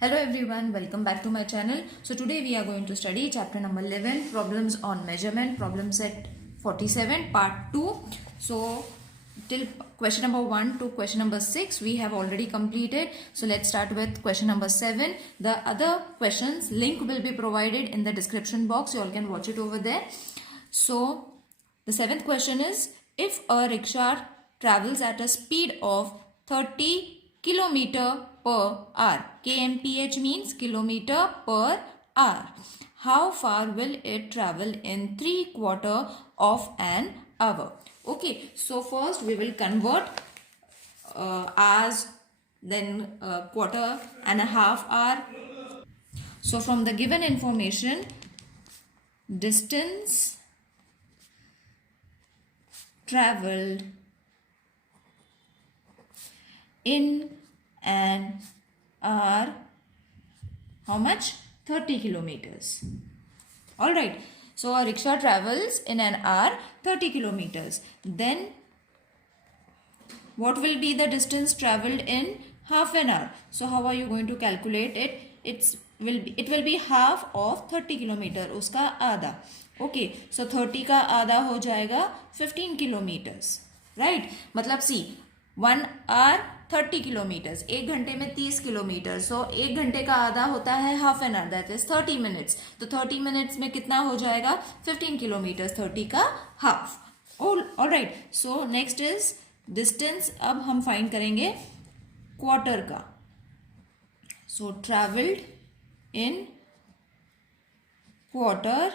Hello everyone, welcome back to my channel. So today we are going to study chapter number 11, problems on measurement, problem set 47, part 2. So till question number 1 to question number 6 we have already completed. So let's start with question number 7. The other questions link will be provided in the description box. You all can watch it over there. So the 7th question is, if a rickshaw travels at a speed of 30 kilometer per hour, kmph means kilometer per hour, how far will it travel in 3/4 of an hour? Okay, so first we will convert hours, then quarter and a half hour. So from the given information, distance traveled in an hour, how much? 30 kilometers. All right. So a rickshaw travels in an hour 30 kilometers. Then what will be the distance traveled in half an hour? So how are you going to calculate it? It will be half of 30 kilometer, उसका आधा. Okay, so 30 का आधा हो जाएगा 15 kilometers. Right? मतलब see, 1 hour 30 kilometers, 1 घंटे में 30 kilometre. सो 1 घंटे का आधा होता है half an our, that is 30 minutes. तो 30 मिनट्स में कितना हो जाएगा? 15 किलोमीटर, 30 का half. Alright. So next is distance. अब हम फाइंड करेंगे क्वार्टर का. So travelled in quarter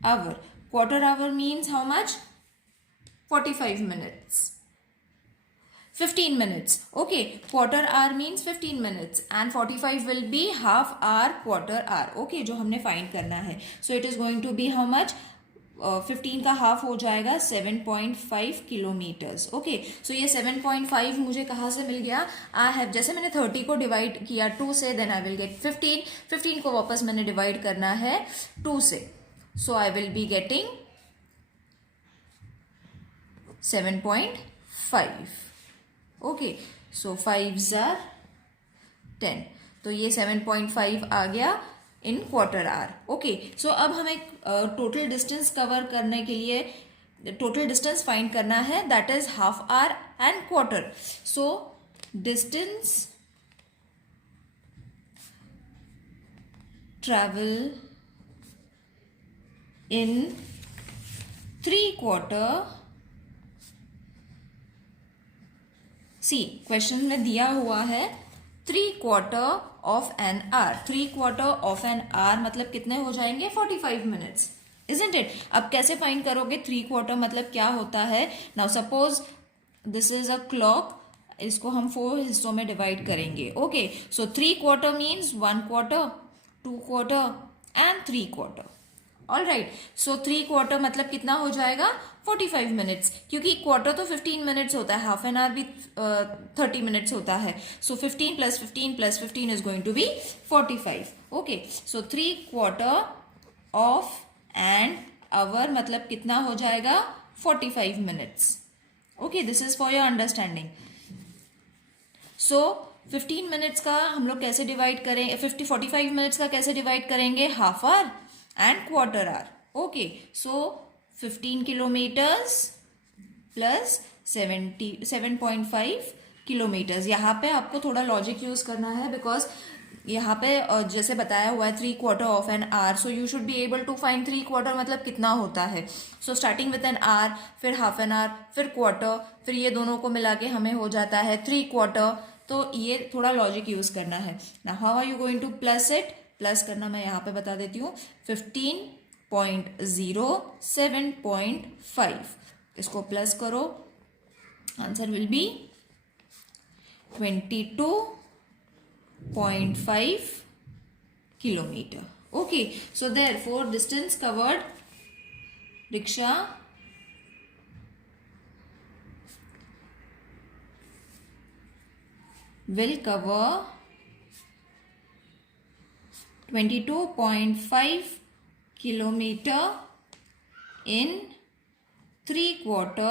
hour. Quarter hour means how much? 45 minutes. 15 minutes. Okay, quarter hour means 15 minutes and 45 will be half hour quarter hour. Okay, जो हमने find करना है. So it is going to be how much? 15 का half हो जाएगा 7.5 kilometres. Okay, सो ये 7.5 मुझे कहाँ से मिल गया? आई हैव, जैसे मैंने 30 को डिवाइड किया 2 से, देन आई विल गेट 15 को वापस मैंने डिवाइड करना है 2 से. So I will be getting 7.5. Okay, so 5s are 10. तो ये 7.5 आ गया in quarter hour. Okay, so अब हमें टोटल डिस्टेंस कवर करने के लिए टोटल डिस्टेंस फाइंड करना है, that is half hour and quarter. So distance travel in 3/4. See, question में दिया हुआ है 3/4 of an hour. 3/4 of an hour मतलब कितने हो जाएंगे? 45 मिनट्स, इजंट इट? अब कैसे फाइंड करोगे 3/4 मतलब क्या होता है? Now suppose this is a clock, इसको हम 4 हिस्सों में डिवाइड करेंगे. Okay, so 3/4 means 1/4, 2/4 and 3/4. All right. So 3/4 मतलब कितना हो जाएगा? 45 मिनट्स, क्योंकि क्वार्टर तो 15 मिनट्स होता है, हाफ एन आवर भी 30 मिनट्स होता है. So 15 + 15 + 15 is going to be 45. Okay, so 3/4 of an hour मतलब कितना हो जाएगा? 45 minutes. Okay, this is for your understanding. So 15 minutes का हम लोग कैसे डिवाइड करें? 45 मिनट्स का कैसे डिवाइड करेंगे? Half hour and quarter hour. Okay, so 15 kilometers plus 7.5 kilometers. यहाँ पे आपको थोड़ा लॉजिक यूज करना है, बिकॉज यहाँ पे जैसे बताया हुआ है 3/4 of an hour, so you should be able to find 3/4 मतलब कितना होता है. So starting with an hour, फिर हाफ एन आवर, फिर क्वार्टर, फिर ये दोनों को मिला के हमें हो जाता है 3/4. तो ये थोड़ा लॉजिक यूज करना है. Now how are you going to plus it? Plus करना मैं यहाँ पे बता देती हूँ. 15.0 7.5, इसको प्लस करो, answer will be 22.5 kilometre. Okay, so therefore distance covered, rickshaw will cover 22.5 kilometer in 3/4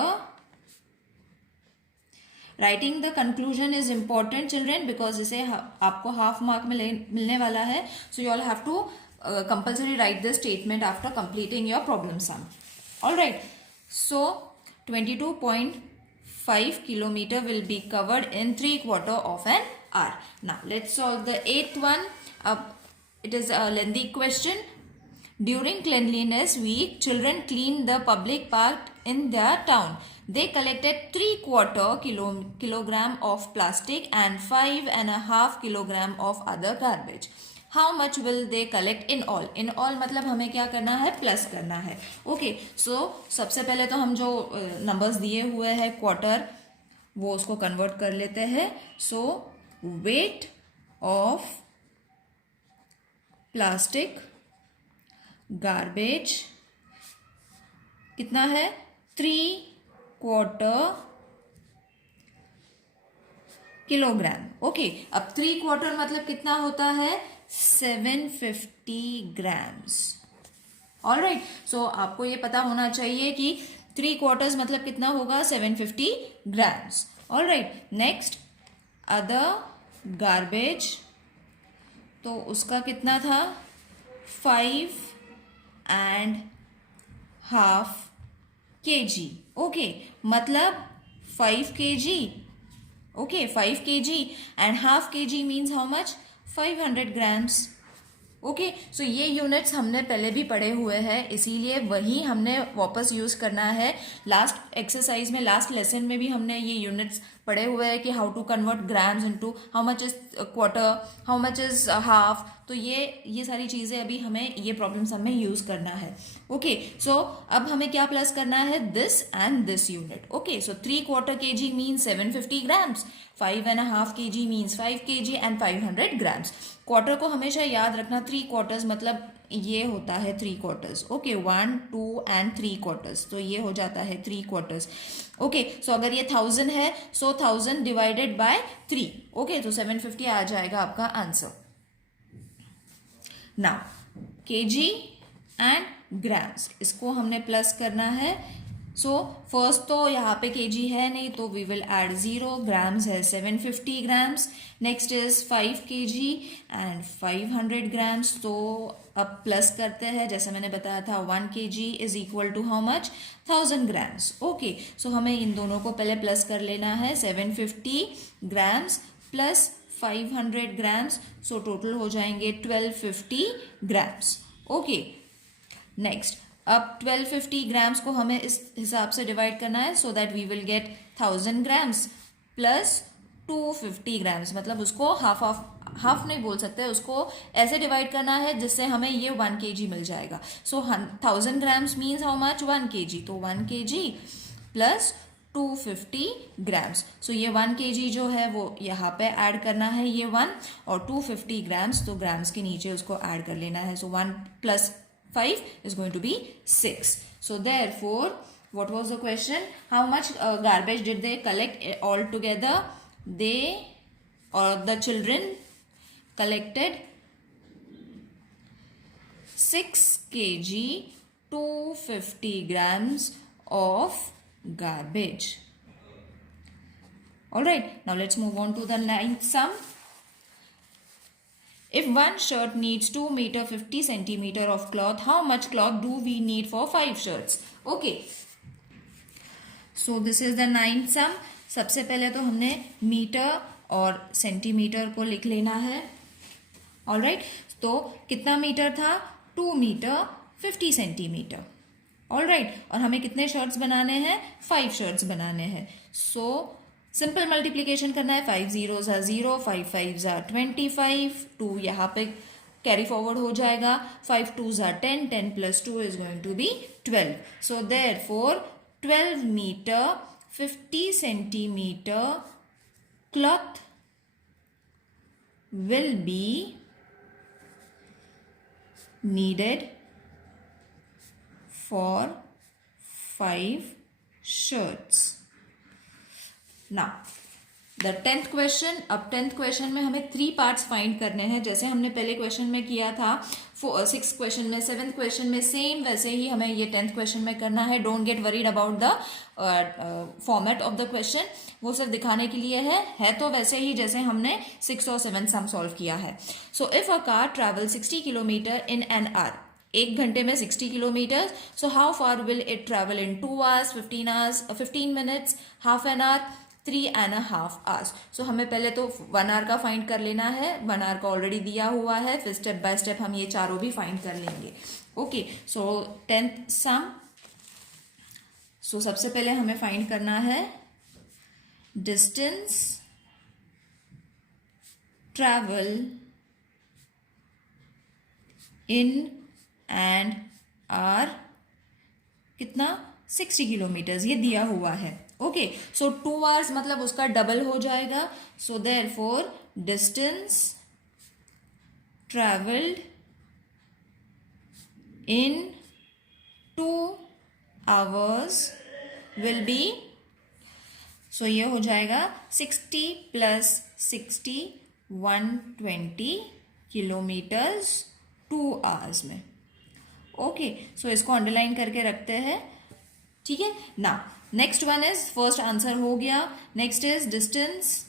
writing the conclusion is important children, because इसे आपको हाफ मार्क में मिलने वाला है. So you all have to compulsory write this statement after completing your problem sum. All right. So 22.5 kilometer will be covered in 3/4 of an hour. Now let's solve the 8th one. It is a lengthy question. During cleanliness week, children cleaned the public park in their town. They collected 3/4 kilogram of plastic and 5.5 kilogram of other garbage. How much will they collect in all? In all मतलब हमें क्या करना है, plus करना है. Okay, सो सबसे पहले तो हम जो नंबर्स दिए हुए हैं क्वार्टर, वो उसको कन्वर्ट कर लेते हैं. सो वेट ऑफ प्लास्टिक गार्बेज कितना है, 3/4 किलोग्राम. ओके, अब 3/4 मतलब कितना होता है, 750 ग्राम्स. All right. सो आपको ये पता होना चाहिए कि 3/4 मतलब कितना होगा, 750 grams. All right. Next other garbage, तो उसका कितना था, 5.5 kg. ओके, मतलब 5 kg. Okay, 5 kg and half kg means how much, 500 grams. Okay, सो ये यूनिट्स हमने पहले भी पढ़े हुए हैं, इसीलिए वही हमने वापस यूज करना है. लास्ट एक्सरसाइज में, लास्ट लेसन में भी हमने ये यूनिट्स पढ़े हुए हैं कि how to convert grams into how much is quarter, how much is half. तो ये सारी चीज़ें अभी हमें ये प्रॉब्लम सब में यूज करना है. ओके, सो अब हमें क्या प्लस करना है, this and this unit. Okay, so 3/4 kg means 750 grams, 5.5 kg means 5 kg and 500 grams. Quarter को हमेशा याद रखना, 3/4 मतलब ये होता है 3/4. ओके, 1, 2 एंड 3/4, तो ये हो जाता है 3/4. ओके, सो अगर ये 1000 है, सो 1000 डिवाइडेड बाय 3. ओके, तो 750 आ जाएगा आपका answer. Now KG and grams, इसको हमने प्लस करना है. सो फर्स्ट तो यहाँ पे केजी है नहीं, तो वी विल ऐड 0. ग्राम्स है 750 grams. Next is 5 kg and 500 grams. तो अब प्लस करते हैं, जैसे मैंने बताया था 1 kg is equal to how much, 1000 grams. Okay, so हमें इन दोनों को पहले प्लस कर लेना है. 750 grams plus 500 grams, so total हो जाएंगे 1250 ग्राम्स. ओके, नेक्स्ट अब 1250 ग्राम्स को हमें इस हिसाब से डिवाइड करना है, so that we will get 1000 grams plus 250 grams. मतलब उसको हाफ नहीं बोल सकते, उसको ऐसे डिवाइड करना है जिससे हमें ये 1 kg मिल जाएगा. सो 1000 grams means how much, 1 kg. तो 1 kg प्लस 250 ग्राम्स. सो ये 1 kg जो है वो यहाँ पे ऐड करना है, ये 1, और 250 ग्राम्स, तो ग्राम्स के नीचे उसको ऐड कर लेना है. सो 1 plus 5 is going to be 6. So therefore, what was the question? How much garbage did they collect all together? They, or the children, collected 6 kg 250 grams of garbage. Alright, now let's move on to the 9th sum. If one shirt needs 2 meter 50 centimeter of cloth, how much cloth do we need for 5 shirts? Okay. So this is the 9th sum. सबसे पहले तो हमने metre और centimetre को लिख लेना है. Alright, तो कितना मीटर था, 2 मीटर 50 सेंटीमीटर. ऑलराइट, और हमें कितने शर्ट्स बनाने हैं, 5 शर्ट्स बनाने हैं. सो सिंपल मल्टीप्लीकेशन करना है. 5 zeros are 0, 5 5s are 25, 2 यहाँ पे कैरी फॉरवर्ड हो जाएगा. 5 2s are 10, 10 plus 2 is going to be 12. So therefore 12 meter 50 centimeter cloth will be needed for 5 shirts. Now the 10th question. अब 10th question में हमें 3 parts find करने हैं. जैसे हमने पहले क्वेश्चन में किया था 6th क्वेश्चन में, 7th क्वेश्चन में, सेम वैसे ही हमें ये 10th क्वेश्चन में करना है. Don't get worried about the format of the question. वो सिर्फ दिखाने के लिए है तो वैसे ही जैसे हमने 6 और 7 सम सॉल्व किया है. So if a car travel 60 kilometre in an hour, 1 घंटे में 60 kilometre. So how far will it travel in 2 hours, 15 minutes, half an our, 3.5 hours. सो हमें पहले तो 1 hour का फाइंड कर लेना है. 1 hour का ऑलरेडी दिया हुआ है. फिर स्टेप बाय स्टेप हम ये चारों भी फाइंड कर लेंगे. ओके, सो 10th सम. सो सबसे पहले हमें फाइंड करना है distance travel in and hour. कितना? 60 किलोमीटर्स ये दिया हुआ है. ओके, सो 2 hours मतलब उसका डबल हो जाएगा. So therefore distance travelled in 2 hours will be, so ये हो जाएगा 60 + 60 120 किलोमीटर्स 2 hours में. ओके, सो इसको अंडरलाइन करके रखते हैं. ठीक है ना. Next one is, first answer हो गया. Next is distance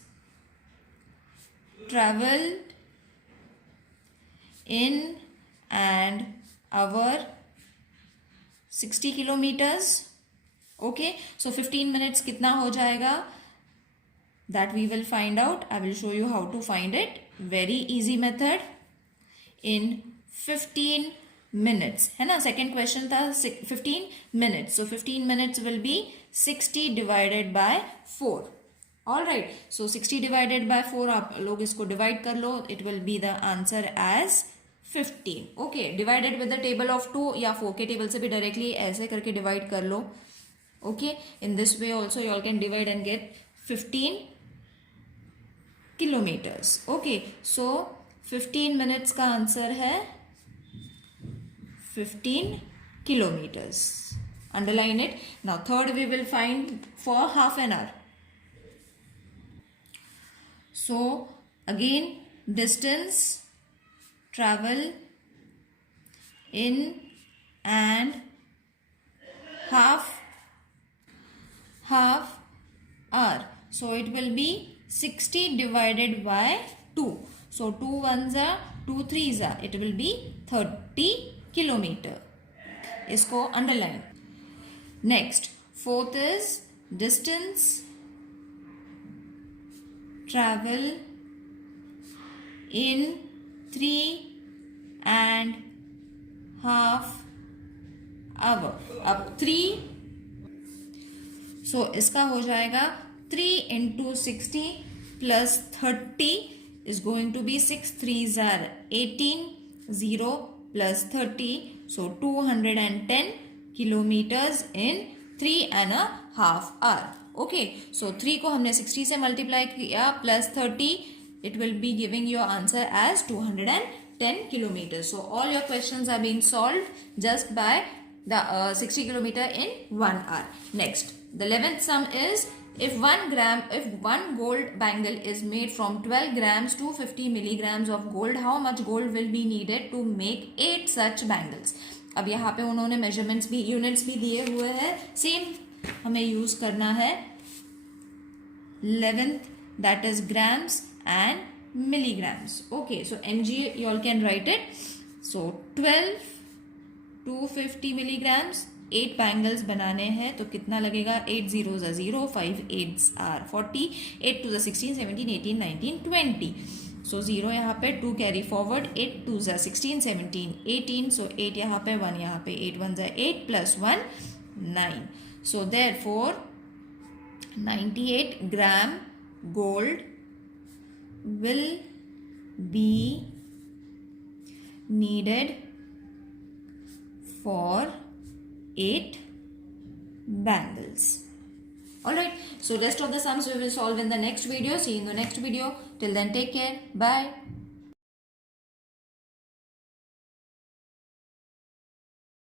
travelled in and hour 60 kilometres. Okay, so 15 minutes कितना हो जाएगा? That we will find out. I will show you how to find it. Very easy method. In 15 minutes है ना. Second question था 15 minutes. So 15 minutes will be 60 divided by 4. All right, so 60 divided by 4 आप लोग इसको divide कर लो. It will be the answer as 15. Okay, divided with the table of 2 या 4 के टेबल से भी डायरेक्टली ऐसे करके डिवाइड कर लो. Okay, in this way also you all can divide and get 15 kilometres. Okay, so 15 minutes का आंसर है 15 kilometers. Underline it. Now third we will find for half an hour. So again distance travel in and half hour. So it will be 60 divided by 2. So 2 ones are 2 threes are. It will be 30 kilometre. इसको underline. Next fourth is distance travel in 3.5 hour. अब 3, सो इसका हो जाएगा 3 × 60 + 30 is going to be 6 3s are 18, 0 + 30, so 210 kilometers in 3.5 hour. Okay, so 3 को हमने 60 से multiply किया plus 30, it will be giving your answer as 210 kilometers. So all your questions are being solved just by the 60 kilometer in 1 hour. Next, the 11th sum is, if 1 gold bangle is made from 12 grams to 50 milligrams of gold, how much gold will be needed to make 8 such bangles? अब यहाँ पे उन्होंने measurements भी, units भी दिए हुए हैं. Same हमें यूज करना है 11th, that is grams and milligrams. Okay, so mg you all can write it. So 12 to 50 milligrams, 8 bangles बनाने हैं तो कितना लगेगा? 8 zeros are 0, 5 8s are 40, 8 2s are 16, 17, 18, 19, 20. So 0 यहाँ पे, 2 carry forward, 8 2s are 16, 17, 18. So 8 यहाँ पे, 1 यहाँ पे, 8 1s are 8 plus 1 9. So therefore 98 gram gold will be needed for 8 bangles. Alright, so rest of the sums we will solve in the next video. See you in the next video. Till then, take care. Bye.